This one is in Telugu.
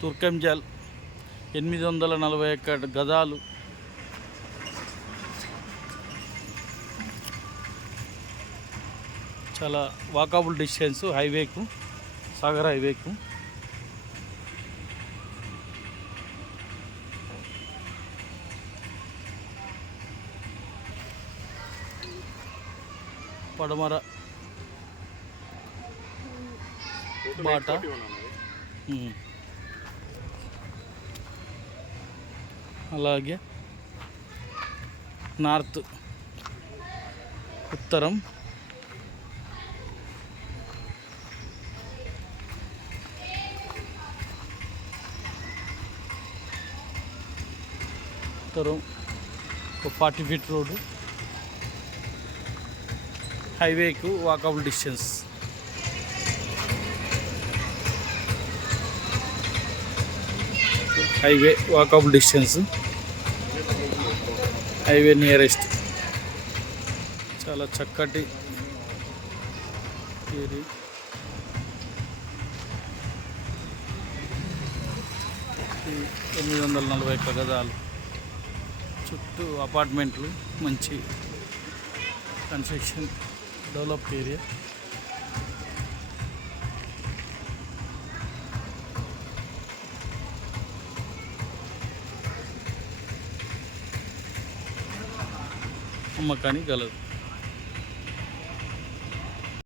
తుర్కంజాల్ ఎనిమిది వందల నలభై ఒక్క గదాలు చాలా వాకబుల్ డిస్టెన్స్ హైవేకు సాగర్ హైవేకు. పడమర బాట. అలాగే నార్త్ ఉత్తరం. ఉత్తరం ఒక forty feet road. హైవేకు walkable distance. Highway walkable distance highway nearest చాలా చక్కటి ఏరియా ఈ ఎనిమిది వందల నలభై ఒక్క గదాలు చుట్టూ అపార్ట్మెంట్లు మంచి కన్స్ట్రక్షన్ డెవలప్ ఏరియా అమ్మకానికి గలదు